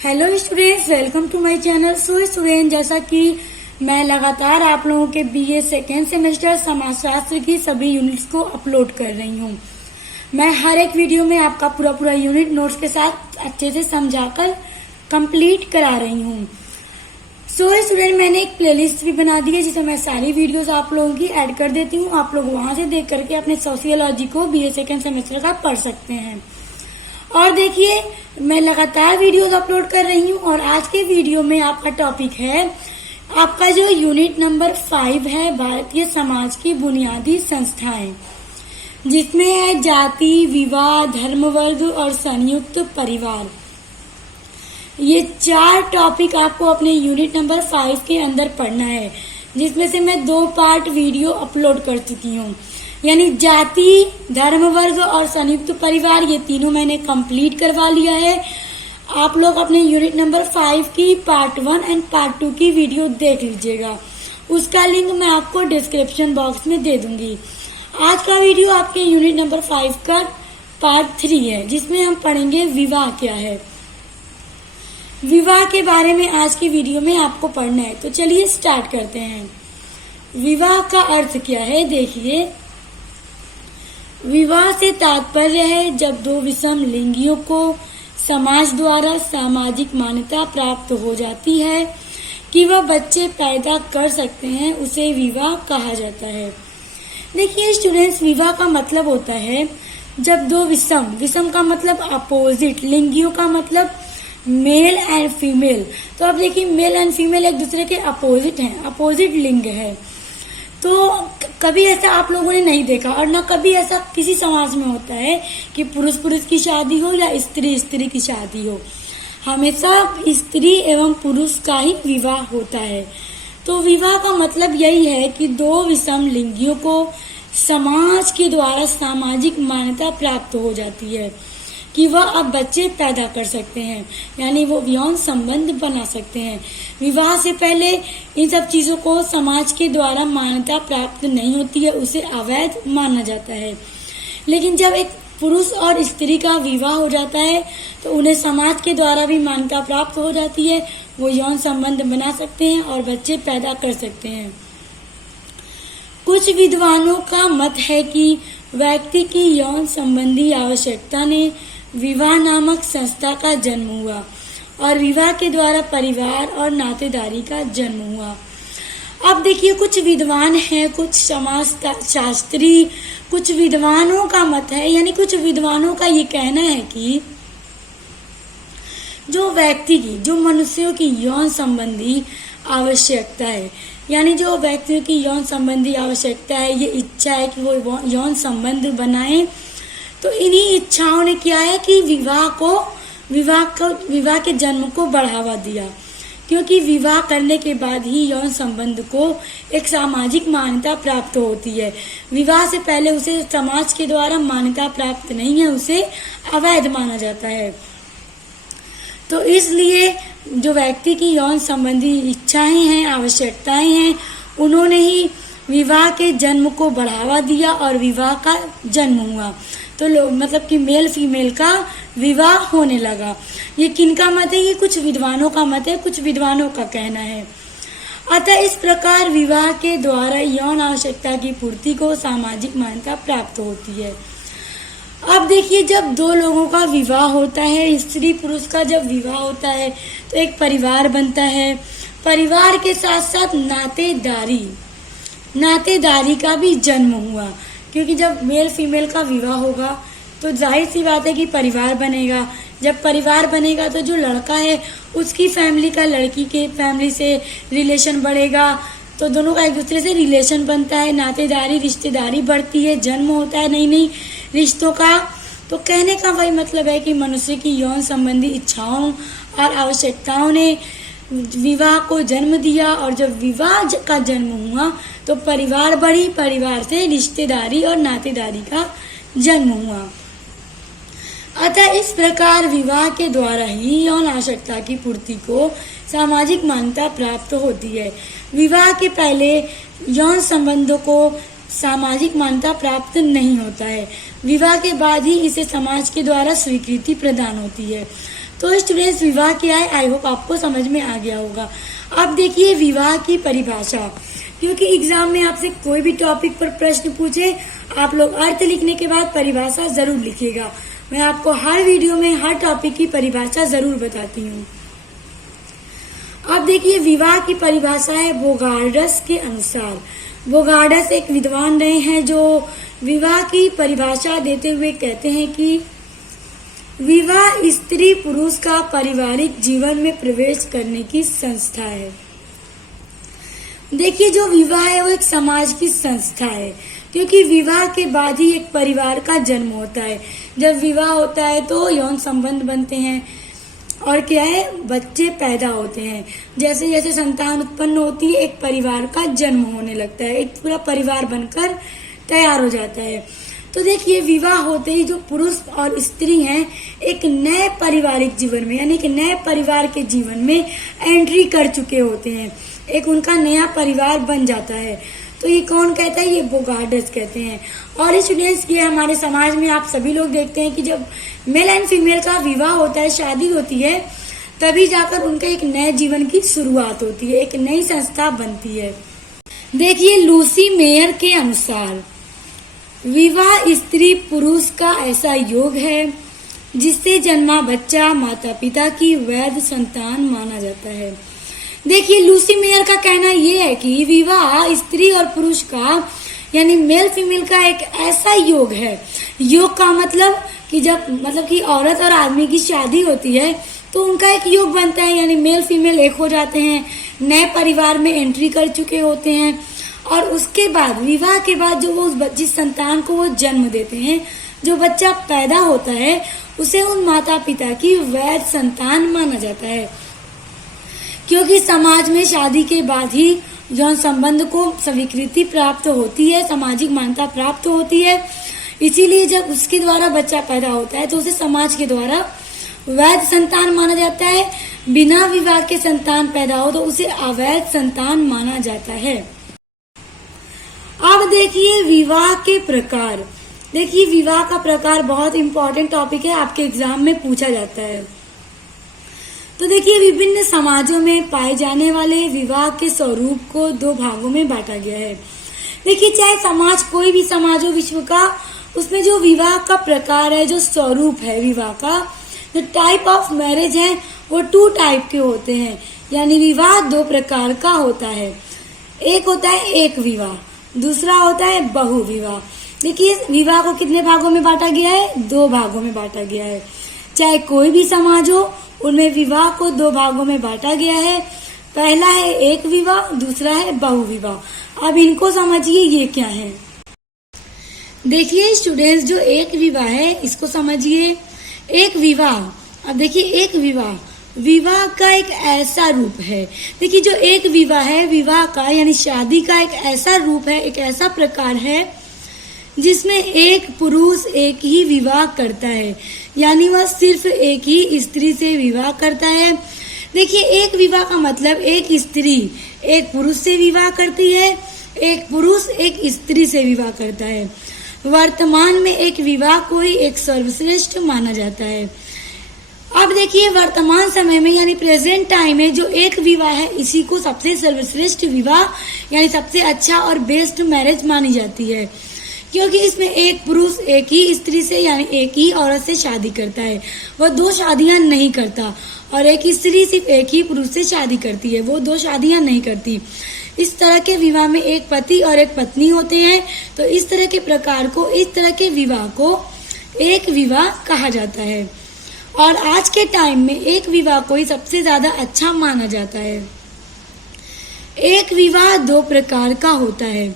Hello students, welcome to my channel. So student, जैसा कि मैं लगातार आप लोगों के बीए सेकेंड सेमेस्टर समाजशास्त्र की सभी यूनिट्स को अपलोड कर रही हूँ। मैं हर एक वीडियो में आपका पूरा यूनिट नोट्स के साथ अच्छे से समझाकर कंप्लीट करा रही हूँ। सो स्टूडेंट, मैंने एक प्लेलिस्ट भी बना दी है जिसमें मैं सारी वीडियोस आप लोगों की ऐड कर देती हूँ। आप लोग वहां से देख करके अपने सोशियोलॉजी को बीए सेकेंड सेमेस्टर का पढ़ सकते हैं। और देखिए, मैं लगातार वीडियोस अपलोड कर रही हूँ और आज के वीडियो में आपका टॉपिक है आपका जो यूनिट नंबर 5 है, भारतीय समाज की बुनियादी संस्थाएं, जिसमें है जाति, विवाह, धर्म, वर्ग और संयुक्त परिवार। ये 4 टॉपिक आपको अपने यूनिट नंबर 5 के अंदर पढ़ना है, जिसमें से मैं 2 पार्ट वीडियो अपलोड कर चुकी हूँ। यानी जाति, धर्म, वर्ग और संयुक्त परिवार, ये तीनों मैंने कंप्लीट करवा लिया है। आप लोग अपने यूनिट नंबर 5 की पार्ट 1 एंड पार्ट 2 की वीडियो देख लीजिएगा। उसका लिंक मैं आपको डिस्क्रिप्शन बॉक्स में दे दूंगी। आज का वीडियो आपके यूनिट नंबर 5 का पार्ट 3 है, जिसमें हम पढ़ेंगे विवाह क्या है। विवाह के बारे में आज की वीडियो में आपको पढ़ना है, तो चलिए स्टार्ट करते हैं। विवाह का अर्थ क्या है, देखिए। विवाह से तात्पर्य है जब 2 विषम लिंगियों को समाज द्वारा सामाजिक मान्यता प्राप्त हो जाती है कि वह बच्चे पैदा कर सकते हैं, उसे विवाह कहा जाता है। देखिए स्टूडेंट्स, विवाह का मतलब होता है जब 2 विषम का मतलब अपोजिट, लिंगियों का मतलब मेल एंड फीमेल। तो अब देखिए, मेल एंड फीमेल एक दूसरे के अपोजिट हैं, अपोजिट लिंग है। तो कभी ऐसा आप लोगों ने नहीं देखा और न कभी ऐसा किसी समाज में होता है कि पुरुष की शादी हो या स्त्री की शादी हो। हमेशा स्त्री एवं पुरुष का ही विवाह होता है। तो विवाह का मतलब यही है कि 2 विषम लिंगियों को समाज के द्वारा सामाजिक मान्यता प्राप्त हो जाती है कि वह अब बच्चे पैदा कर सकते हैं, यानी वो यौन संबंध बना सकते हैं। विवाह से पहले इन सब चीजों को समाज के द्वारा मान्यता प्राप्त नहीं होती है, उसे अवैध माना जाता है। लेकिन जब एक पुरुष और स्त्री का विवाह हो जाता है तो उन्हें समाज के द्वारा भी मान्यता प्राप्त हो जाती है, वो यौन संबंध बना सकते हैं और बच्चे पैदा कर सकते हैं। कुछ विद्वानों का मत है कि व्यक्ति की यौन संबंधी आवश्यकता ने विवाह नामक संस्था का जन्म हुआ और विवाह के द्वारा परिवार और नातेदारी का जन्म हुआ। अब देखिए, कुछ विद्वान हैं, कुछ समाज शास्त्री, कुछ विद्वानों का मत है, यानी कुछ विद्वानों का ये कहना है कि जो व्यक्ति की, जो मनुष्यों की यौन संबंधी आवश्यकता है, यानी जो व्यक्तियों की यौन संबंधी आवश्यकता है, ये इच्छा है कि वो यौन संबंध बनाए, तो इन्हीं इच्छाओं ने क्या है कि विवाह के जन्म को बढ़ावा दिया। क्योंकि विवाह करने के बाद ही यौन संबंध को एक सामाजिक मान्यता प्राप्त होती है। विवाह से पहले उसे समाज के द्वारा मान्यता प्राप्त नहीं है, उसे अवैध माना जाता है। तो इसलिए जो व्यक्ति की यौन संबंधी इच्छाएं हैं, आवश्यकताएं हैं, उन्होंने ही विवाह के जन्म को बढ़ावा दिया और विवाह का जन्म हुआ। तो मतलब कि मेल फीमेल का विवाह होने लगा। ये किनका मत है? ये कुछ विद्वानों का मत है, कुछ विद्वानों का कहना है। अतः इस प्रकार विवाह के द्वारा यौन आवश्यकता की पूर्ति को सामाजिक मान्यता प्राप्त होती है। अब देखिए, जब 2 लोगों का विवाह होता है, स्त्री पुरुष का जब विवाह होता है तो एक परिवार बनता है। परिवार के साथ साथ नातेदारी का भी जन्म हुआ, क्योंकि जब मेल फीमेल का विवाह होगा तो जाहिर सी बात है कि परिवार बनेगा। जब परिवार बनेगा तो जो लड़का है उसकी फैमिली का लड़की के फैमिली से रिलेशन बढ़ेगा, तो दोनों का एक दूसरे से रिलेशन बनता है, नातेदारी, रिश्तेदारी बढ़ती है, जन्म होता है नई रिश्तों का। तो कहने का वही मतलब है कि मनुष्य की यौन संबंधी इच्छाओं और आवश्यकताओं ने विवाह को जन्म दिया, और जब विवाह का जन्म हुआ तो परिवार बढ़ी, परिवार से रिश्तेदारी और नातेदारी का जन्म हुआ। अतः इस प्रकार विवाह के द्वारा ही यौन आवश्यकता की पूर्ति को सामाजिक मान्यता प्राप्त होती है। विवाह के पहले यौन संबंधों को सामाजिक मान्यता प्राप्त नहीं होता है, विवाह के बाद ही इसे समाज के द्वारा स्वीकृति प्रदान होती है। तो स्टूडेंट्स विवाह क्या है, आई होप आपको समझ में आ गया होगा। अब देखिए विवाह की परिभाषा, क्योंकि एग्जाम में आपसे कोई भी टॉपिक पर प्रश्न पूछे, आप लोग अर्थ लिखने के बाद परिभाषा जरूर लिखिएगा। मैं आपको हर वीडियो में हर टॉपिक की परिभाषा जरूर बताती हूँ। अब देखिए विवाह की परिभाषा है बोगार्डस के अनुसार। बोगार्डस एक विद्वान रहे हैं जो विवाह की परिभाषा देते हुए कहते हैं कि विवाह स्त्री पुरुष का पारिवारिक जीवन में प्रवेश करने की संस्था है। देखिए जो विवाह है वो एक समाज की संस्था है, क्योंकि विवाह के बाद ही एक परिवार का जन्म होता है। जब विवाह होता है तो यौन संबंध बनते हैं और क्या है, बच्चे पैदा होते हैं। जैसे जैसे संतान उत्पन्न होती है एक परिवार का जन्म होने लगता है, एक पूरा परिवार बनकर तैयार हो जाता है। तो देखिए विवाह होते ही जो पुरुष और स्त्री हैं एक नए पारिवारिक जीवन में यानी कि नए परिवार के जीवन में एंट्री कर चुके होते हैं, एक उनका नया परिवार बन जाता है। तो ये कौन कहता है, ये बोगार्डस कहते हैं। और स्टूडेंट्स ये हमारे समाज में आप सभी लोग देखते हैं कि जब मेल एंड फीमेल का विवाह होता है, शादी होती है, तभी जाकर उनके एक नए जीवन की शुरुआत होती है, एक नई संस्था बनती है। देखिए लूसी मेयर के अनुसार विवाह स्त्री पुरुष का ऐसा योग है जिससे जन्मा बच्चा माता पिता की वैध संतान माना जाता है। देखिए लूसी मेयर का कहना यह है कि विवाह स्त्री और पुरुष का यानी मेल फीमेल का एक ऐसा योग है। योग का मतलब कि औरत और आदमी की शादी होती है तो उनका एक योग बनता है, यानी मेल फीमेल एक हो जाते हैं, नए परिवार में एंट्री कर चुके होते हैं। और उसके बाद विवाह के बाद जो वो जिस संतान को वो जन्म देते हैं, जो बच्चा पैदा होता है, उसे उन माता पिता की वैध संतान माना जाता है। क्योंकि समाज में शादी के बाद ही यौन संबंध को स्वीकृति प्राप्त होती है, सामाजिक मान्यता प्राप्त होती है। इसीलिए जब उसके द्वारा बच्चा पैदा होता है तो उसे समाज के द्वारा वैध संतान माना जाता है। बिना विवाह के संतान पैदा हो तो उसे अवैध संतान माना जाता है। अब देखिए विवाह के प्रकार। देखिए विवाह का प्रकार बहुत इंपॉर्टेंट टॉपिक है, आपके एग्जाम में पूछा जाता है। तो देखिए विभिन्न समाजों में पाए जाने वाले विवाह के स्वरूप को दो भागों में बांटा गया है। देखिए चाहे समाज कोई भी समाज हो विश्व का, उसमें जो विवाह का प्रकार है, जो स्वरूप है विवाह का, जो टाइप ऑफ मैरिज है, वो 2 टाइप के होते हैं। यानी विवाह 2 प्रकार का होता है। एक होता है एक विवाह, दूसरा होता है बहु विवाह। देखिए विवाह को कितने भागों में बांटा गया है, 2 भागों में बांटा गया है। चाहे कोई भी समाज हो, उनमें विवाह को 2 भागों में बांटा गया है। पहला है एक विवाह, दूसरा है बहु विवाह। अब इनको समझिए ये क्या है। देखिए स्टूडेंट्स जो एक विवाह है इसको समझिए। एक विवाह, अब देखिए एक विवाह का एक ऐसा रूप है। देखिए जो एक विवाह है, विवाह का यानी शादी का एक ऐसा रूप है, एक ऐसा प्रकार है जिसमें एक पुरुष एक ही विवाह करता है, यानी वह सिर्फ एक ही स्त्री से विवाह करता है। देखिए एक विवाह का मतलब एक स्त्री एक पुरुष से विवाह करती है, एक पुरुष एक स्त्री से विवाह करता है। वर्तमान में एक विवाह को ही एक सर्वश्रेष्ठ माना जाता है। अब देखिए वर्तमान समय में यानी प्रेजेंट टाइम में जो एक विवाह है, इसी को सबसे सर्वश्रेष्ठ विवाह यानी सबसे अच्छा और बेस्ट मैरिज मानी जाती है। क्योंकि इसमें एक पुरुष एक ही स्त्री से यानी एक ही औरत से शादी करता है, वह 2 शादियां नहीं करता। और एक स्त्री सिर्फ एक ही पुरुष से शादी करती है, वो 2 शादियां नहीं करती। इस तरह के विवाह में एक पति और एक पत्नी होते हैं। तो इस तरह के प्रकार को, इस तरह के विवाह को एक विवाह कहा जाता है। और आज के टाइम में एक विवाह को ही सबसे ज्यादा अच्छा माना जाता है। एक विवाह 2 प्रकार का होता है।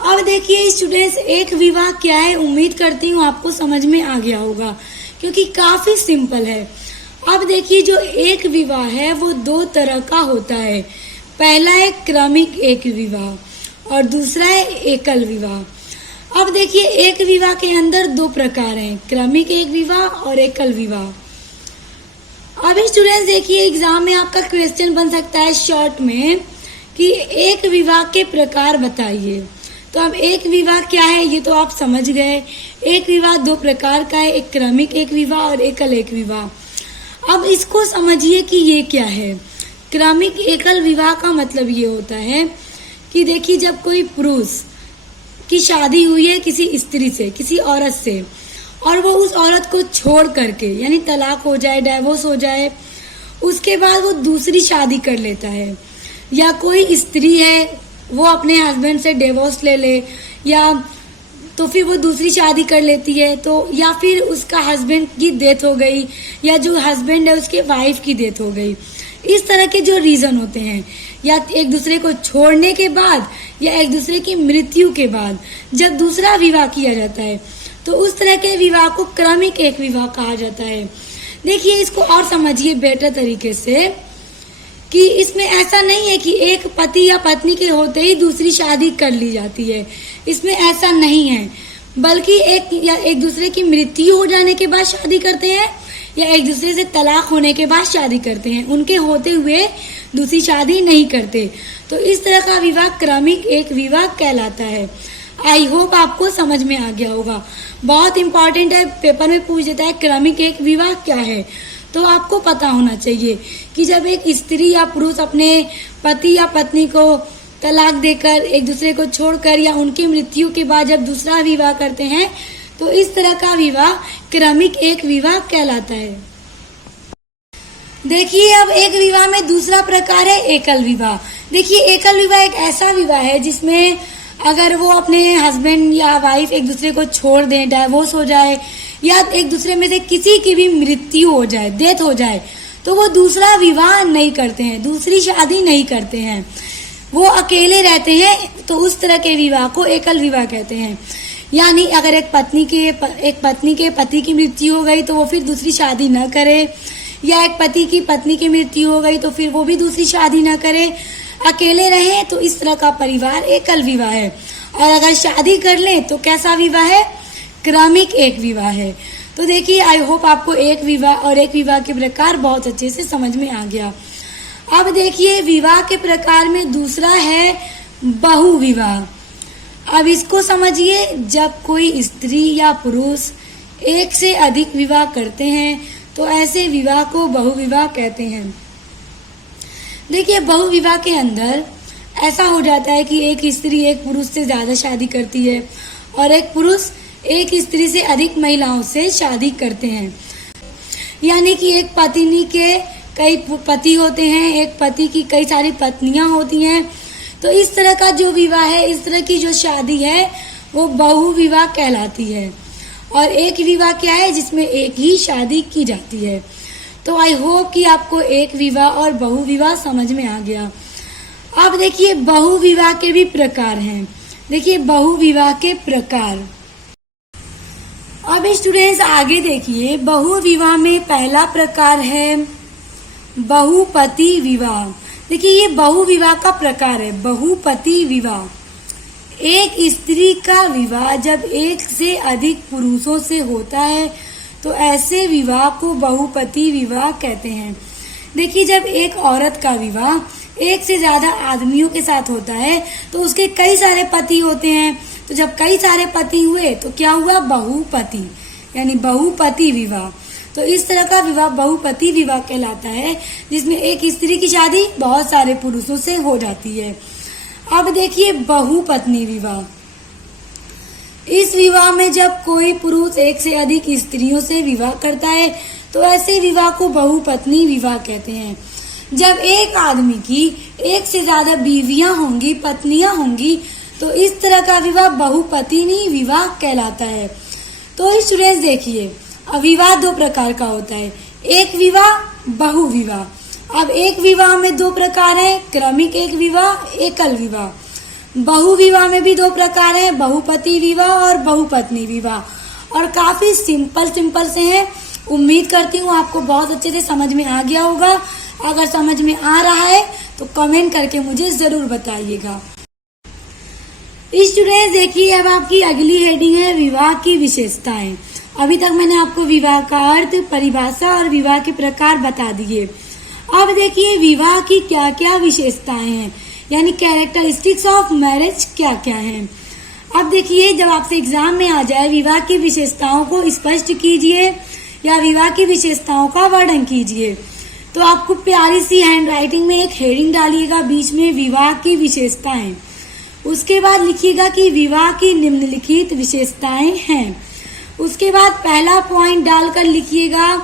अब देखिए स्टूडेंट्स एक विवाह क्या है, उम्मीद करती हूँ आपको समझ में आ गया होगा, क्योंकि काफी सिंपल है। अब देखिए जो एक विवाह है वो 2 तरह का होता है। पहला है क्रमिक एक विवाह और दूसरा है एकल विवाह। अब देखिए एक विवाह के अंदर 2 प्रकार हैं, क्रमिक एक विवाह और एकल विवाह। अब स्टूडेंट्स देखिए एग्जाम में आपका क्वेश्चन बन सकता है शॉर्ट में कि एक विवाह के प्रकार बताइए। तो अब एक विवाह क्या है ये तो आप समझ गए। एक विवाह 2 प्रकार का है, एक क्रमिक एक विवाह और एकल एक विवाह। अब इसको समझिए कि ये क्या है। क्रमिक एकल विवाह का मतलब ये होता है कि देखिए, जब कोई पुरुष की शादी हुई है किसी स्त्री से, किसी औरत से, और वो उस औरत को छोड़ करके, यानी तलाक हो जाए, डाइवोर्स हो जाए, उसके बाद वो दूसरी शादी कर लेता है, या कोई स्त्री है वो अपने हस्बैंड से डिवोर्स ले ले, या तो फिर वो दूसरी शादी कर लेती है, तो या फिर उसका हस्बैंड की डेथ हो गई, या जो हस्बैंड है उसके वाइफ की डेथ हो गई। इस तरह के जो रीजन होते हैं, या एक दूसरे को छोड़ने के बाद या एक दूसरे की मृत्यु के बाद जब दूसरा विवाह किया जाता है, तो उस तरह के विवाह को क्रमिक एक विवाह कहा जाता है। देखिए, इसको और समझिए बेटर तरीके से कि इसमें ऐसा नहीं है कि एक पति या पत्नी के होते ही दूसरी शादी कर ली जाती है। इसमें ऐसा नहीं है, बल्कि एक दूसरे की मृत्यु हो जाने के बाद शादी करते हैं, या एक दूसरे से तलाक होने के बाद शादी करते हैं। उनके होते हुए दूसरी शादी नहीं करते। तो इस तरह का विवाह क्रमिक एक विवाह कहलाता है। आई होप आपको समझ में आ गया होगा। बहुत इंपॉर्टेंट है, पेपर में पूछ देता है क्रमिक एक विवाह क्या है, तो आपको पता होना चाहिए कि जब एक स्त्री या पुरुष अपने पति या पत्नी को तलाक देकर, एक दूसरे को छोड़कर, या उनकी मृत्यु के बाद जब दूसरा विवाह करते हैं, तो इस तरह का विवाह क्रमिक एक विवाह कहलाता है। देखिए, अब एक विवाह में दूसरा प्रकार है एकल विवाह। देखिए, एकल विवाह एक ऐसा विवाह है जिसमें अगर वो अपने हस्बैंड या वाइफ एक दूसरे को छोड़ दें, डाइवोर्स हो जाए, या एक दूसरे में से किसी की भी मृत्यु हो जाए, डेथ हो जाए, तो वो दूसरा विवाह नहीं करते हैं, दूसरी शादी नहीं करते हैं, वो अकेले रहते हैं। तो उस तरह के विवाह को एकल विवाह कहते हैं। यानी अगर एक पत्नी के पति की मृत्यु हो गई तो वो फिर दूसरी शादी न करे, या एक पति की पत्नी की मृत्यु हो गई तो फिर वो भी दूसरी शादी न करे, अकेले रहे, तो इस तरह का परिवार एकल विवाह है। और अगर शादी कर ले तो कैसा विवाह है? क्रमिक एक विवाह है। तो देखिए, आई होप आपको एक विवाह और एक विवाह के प्रकार बहुत अच्छे से समझ में आ गया। अब देखिए, विवाह के प्रकार में दूसरा है बहु विवाह। अब इसको समझिए, जब कोई स्त्री या पुरुष एक से अधिक विवाह करते हैं तो ऐसे विवाह को बहु विवाह कहते हैं। देखिए, बहु विवाह के अंदर ऐसा हो जाता है कि एक स्त्री एक पुरुष से ज्यादा शादी करती है, और एक पुरुष एक स्त्री से अधिक महिलाओं से शादी करते हैं। यानी कि एक पत्नी के कई पति होते हैं, एक पति की कई सारी पत्नियां होती हैं। तो इस तरह का जो विवाह है, इस तरह की जो शादी है, वो बहु विवाह कहलाती है। और एक विवाह क्या है? जिसमें एक ही शादी की जाती है। तो आई होप कि आपको एक विवाह और बहु विवाह समझ में आ गया। अब देखिए, बहु विवाह के भी प्रकार हैं। देखिए, बहु विवाह के प्रकार। अब स्टूडेंट्स आगे देखिए, बहु विवाह में पहला प्रकार है बहुपति विवाह। देखिए, ये बहु विवाह का प्रकार है, बहुपति विवाह। एक स्त्री का विवाह जब एक से अधिक पुरुषों से होता है तो ऐसे विवाह को बहुपति विवाह कहते हैं। देखिए, जब एक औरत का विवाह एक से ज्यादा आदमियों के साथ होता है तो उसके कई सारे पति होते हैं। तो जब कई सारे पति हुए तो क्या हुआ? बहुपति, यानी बहुपति विवाह। तो इस तरह का विवाह बहुपति विवाह कहलाता है, जिसमें एक स्त्री की शादी बहुत सारे पुरुषों से हो जाती है। अब देखिए, बहुपत्नी विवाह। इस विवाह में जब कोई पुरुष एक से अधिक स्त्रियों से विवाह करता है तो ऐसे विवाह को बहुपत्नी विवाह कहते हैं। जब एक आदमी की एक से ज्यादा बीवियां होंगी, पत्नियां होंगी, तो इस तरह का विवाह बहुपत्नी विवाह कहलाता है। तो स्टूडेंट्स देखिए, विवाह दो प्रकार का होता है, एक विवाह, बहु विवाह। अब एक विवाह में दो प्रकार हैं, क्रमिक एक विवाह, एकल विवाह। बहु विवाह में भी दो प्रकार हैं, बहुपति विवाह और बहुपत्नी विवाह। और काफी सिंपल से हैं। उम्मीद करती हूँ आपको बहुत अच्छे से समझ में आ गया होगा। अगर समझ में आ रहा है तो कमेंट करके मुझे जरूर बताइएगा। स्टूडेंट्स देखिए, अब आपकी अगली हेडिंग है विवाह की विशेषताएं। अभी तक मैंने आपको विवाह का अर्थ, परिभाषा और विवाह के प्रकार बता दिए। अब देखिए, विवाह की क्या क्या विशेषताएं हैं, यानी कैरेक्टरिस्टिक्स ऑफ मैरिज क्या क्या हैं। अब देखिए, जब आपसे एग्जाम में आ जाए, विवाह की विशेषताओं को स्पष्ट कीजिए या विवाह की विशेषताओं का वर्णन कीजिए। तो आपको प्यारी सी हैंड राइटिंग में एक हेडिंग डालिएगा, बीच में विवाह की विशेषताएं। उसके बाद लिखिएगा कि विवाह की निम्नलिखित विशेषताएं हैं। उसके बाद पहला पॉइंट डालकर लिखिएगा,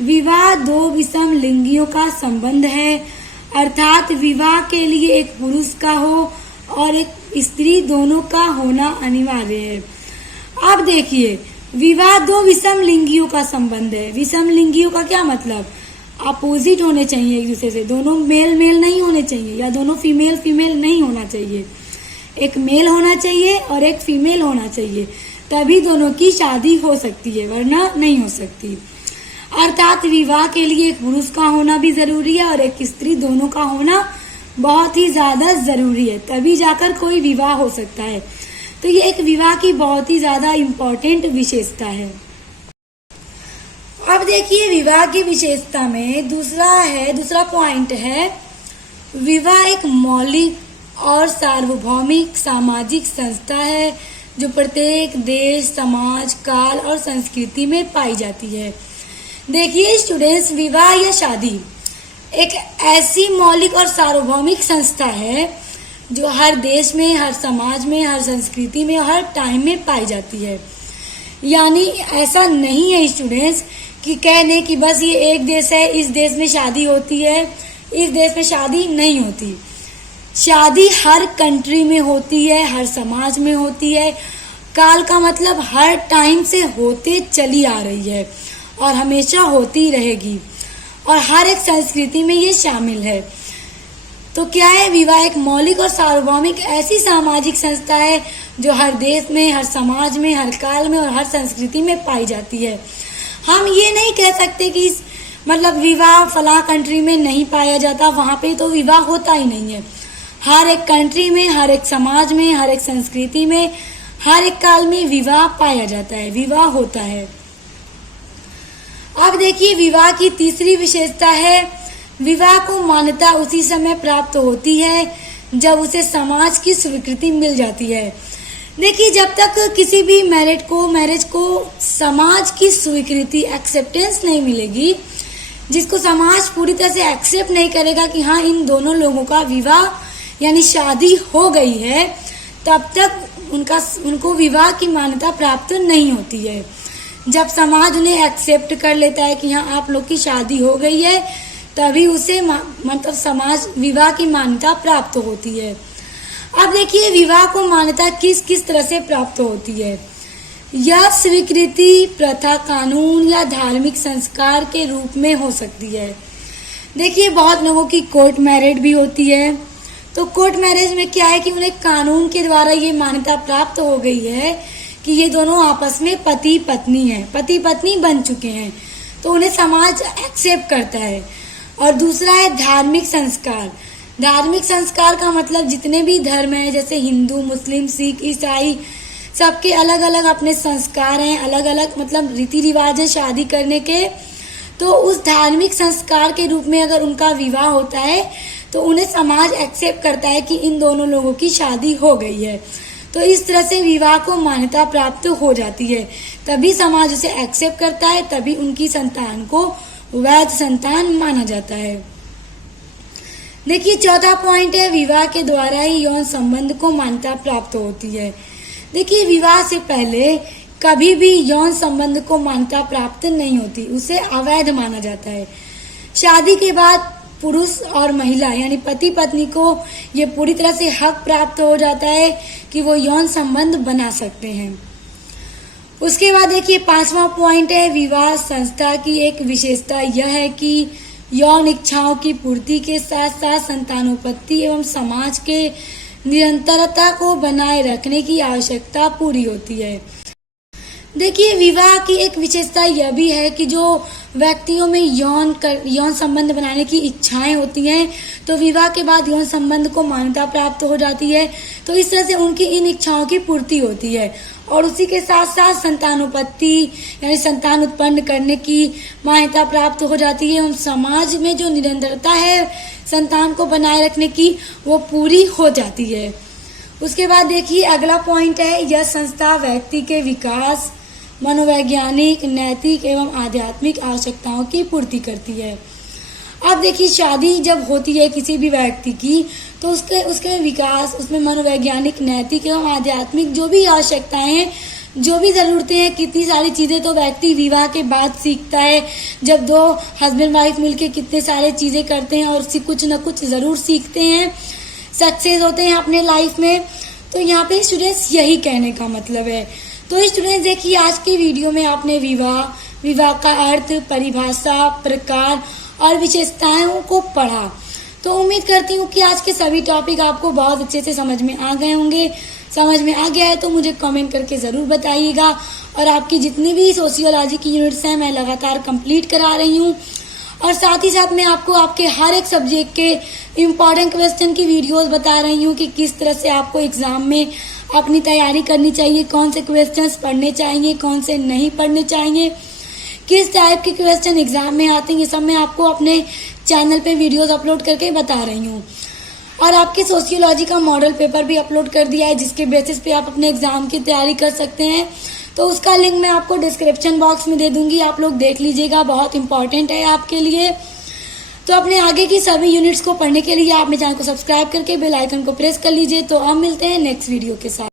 विवाह दो विषम लिंगियों का संबंध है, अर्थात विवाह के लिए एक पुरुष का हो और एक स्त्री दोनों का होना अनिवार्य है। अब देखिए, विवाह दो विषम लिंगियों का संबंध है। विषम लिंगियों का क्या मतलब? अपोजिट होने चाहिए एक दूसरे से, दोनों मेल मेल नहीं होने चाहिए या दोनों फीमेल फीमेल नहीं होना चाहिए। एक मेल होना चाहिए और एक फीमेल होना चाहिए, तभी दोनों की शादी हो सकती है, वरना नहीं हो सकती। अर्थात विवाह के लिए एक पुरुष का होना भी जरूरी है और एक स्त्री दोनों का होना बहुत ही ज्यादा जरूरी है, तभी जाकर कोई विवाह हो सकता है। तो ये एक विवाह की बहुत ही ज्यादा इम्पोर्टेंट विशेषता है। अब देखिए, विवाह की विशेषता में दूसरा पॉइंट है, विवाह एक मौलिक और सार्वभौमिक सामाजिक संस्था है जो प्रत्येक देश, समाज, काल और संस्कृति में पाई जाती है। देखिए स्टूडेंट्स, विवाह या शादी एक ऐसी मौलिक और सार्वभौमिक संस्था है जो हर देश में, हर समाज में, हर संस्कृति में, हर टाइम में पाई जाती है। यानी ऐसा नहीं है स्टूडेंट्स कि कह दें कि बस ये एक देश है, इस देश में शादी होती है, इस देश में शादी नहीं होती। शादी हर कंट्री में होती है, हर समाज में होती है। काल का मतलब हर टाइम से होते चली आ रही है और हमेशा होती रहेगी, और हर एक संस्कृति में ये शामिल है। तो क्या है, विवाह एक मौलिक और सार्वभौमिक ऐसी सामाजिक संस्था है जो हर देश में, हर समाज में, हर काल में और हर संस्कृति में पाई जाती है। हम ये नहीं कह सकते कि मतलब विवाह फला कंट्री में नहीं पाया जाता, वहां पे तो विवाह होता ही नहीं है। हर एक कंट्री में, हर एक समाज में, हर एक संस्कृति में, हर एक काल में विवाह पाया जाता है, विवाह होता है। अब देखिए, विवाह की तीसरी विशेषता है, विवाह को मान्यता उसी समय प्राप्त होती है जब उसे समाज की स्वीकृति मिल जाती है। देखिए, जब तक किसी भी मैरिज को समाज की स्वीकृति, एक्सेप्टेंस नहीं मिलेगी, जिसको समाज पूरी तरह से एक्सेप्ट नहीं करेगा कि हाँ इन दोनों लोगों का विवाह यानी शादी हो गई है, तब तक उनको विवाह की मान्यता प्राप्त नहीं होती है। जब समाज उन्हें एक्सेप्ट कर लेता है कि हाँ आप लोग की शादी हो गई है, तभी उसे मतलब समाज विवाह की मान्यता प्राप्त होती है। अब देखिए, विवाह को मान्यता किस किस तरह से प्राप्त होती है। यह स्वीकृति प्रथा, कानून या धार्मिक संस्कार के रूप में हो सकती है। देखिए, बहुत लोगों की कोर्ट मैरिज भी होती है। तो कोर्ट मैरिज में क्या है कि उन्हें कानून के द्वारा ये मान्यता प्राप्त हो गई है कि ये दोनों आपस में पति पत्नी बन चुके हैं, तो उन्हें समाज एक्सेप्ट करता है। और दूसरा है धार्मिक संस्कार। धार्मिक संस्कार का मतलब जितने भी धर्म हैं, जैसे हिंदू, मुस्लिम, सिख, ईसाई, सबके अलग अलग अपने संस्कार हैं, अलग अलग मतलब रीति रिवाज है शादी करने के। तो उस धार्मिक संस्कार के रूप में अगर उनका विवाह होता है तो उन्हें समाज एक्सेप्ट करता है कि इन दोनों लोगों की शादी हो गई है। तो इस तरह से विवाह को मान्यता प्राप्त हो जाती है, तभी समाज उसे एक्सेप्ट करता है, तभी उनकी संतान को वैध संतान माना जाता है। देखिए, चौथा पॉइंट है, विवाह के द्वारा ही यौन संबंध को मान्यता प्राप्त होती है। देखिए, विवाह से पहले कभी भी यौन संबंध को मान्यता प्राप्त नहीं होती, उसे अवैध माना जाता है। शादी के बाद पुरुष और महिला यानी पति पत्नी को ये पूरी तरह से हक प्राप्त हो जाता है कि वो यौन संबंध बना सकते हैं। उसके बाद देखिए, पांचवा पॉइंट है, विवाह संस्था की एक विशेषता यह है कि यौन इच्छाओं की पूर्ति के साथ साथ संतानोत्पत्ति एवं समाज के निरंतरता को बनाए रखने की आवश्यकता पूरी होती है। देखिए, विवाह की एक विशेषता यह भी है कि जो व्यक्तियों में यौन संबंध बनाने की इच्छाएं होती हैं, तो विवाह के बाद यौन संबंध को मान्यता प्राप्त हो जाती है। तो इस तरह से उनकी इन इच्छाओं की पूर्ति होती है और उसी के साथ साथ संतानोत्पत्ति यानी संतान उत्पन्न करने की मान्यता प्राप्त हो जाती है। और समाज में जो निरंतरता है संतान को बनाए रखने की, वो पूरी हो जाती है। उसके बाद देखिए, अगला पॉइंट है, यह संस्था व्यक्ति के विकास, मनोवैज्ञानिक, नैतिक एवं आध्यात्मिक आवश्यकताओं की पूर्ति करती है। अब देखिए, शादी जब होती है किसी भी व्यक्ति की, तो उसके विकास, उसमें मनोवैज्ञानिक, नैतिक एवं आध्यात्मिक जो भी आवश्यकताएं हैं, जो भी ज़रूरतें हैं, कितनी सारी चीज़ें तो व्यक्ति विवाह के बाद सीखता है। जब दो हस्बैंड वाइफ मिलके कितने सारे चीज़ें करते हैं और कुछ न कुछ ज़रूर सीखते हैं, सक्सेस होते हैं अपने लाइफ में। तो यहाँ पे स्टूडेंट्स यही कहने का मतलब है। तो स्टूडेंट्स देखिए, आज की वीडियो में आपने विवाह का अर्थ, परिभाषा, प्रकार और विशेषताओं को पढ़ा। तो उम्मीद करती हूँ कि आज के सभी टॉपिक आपको बहुत अच्छे से समझ में आ गए होंगे। समझ में आ गया है तो मुझे कमेंट करके ज़रूर बताइएगा। और आपकी जितनी भी सोशियोलॉजी की यूनिट्स हैं, मैं लगातार कंप्लीट करा रही हूँ। और साथ ही साथ मैं आपको आपके हर एक सब्जेक्ट के इम्पॉर्टेंट क्वेश्चन की वीडियोस बता रही हूँ कि किस तरह से आपको एग्ज़ाम में अपनी तैयारी करनी चाहिए, कौन से क्वेश्चंस पढ़ने चाहिए, कौन से नहीं पढ़ने चाहिए, किस टाइप के क्वेश्चन एग्जाम में आते हैं, ये सब मैं आपको अपने चैनल पे वीडियोस अपलोड करके बता रही हूँ। और आपके सोशियोलॉजी का मॉडल पेपर भी अपलोड कर दिया है, जिसके बेसिस पे आप अपने एग्जाम की तैयारी कर सकते हैं। तो उसका लिंक मैं आपको डिस्क्रिप्शन बॉक्स में दे दूंगी, आप लोग देख लीजिएगा, बहुत इंपॉर्टेंट है आपके लिए। तो अपने आगे की सभी यूनिट्स को पढ़ने के लिए आप मेरे चैनल को सब्सक्राइब करके बेल आइकन को प्रेस कर लीजिए। तो अब मिलते हैं नेक्स्ट वीडियो के साथ।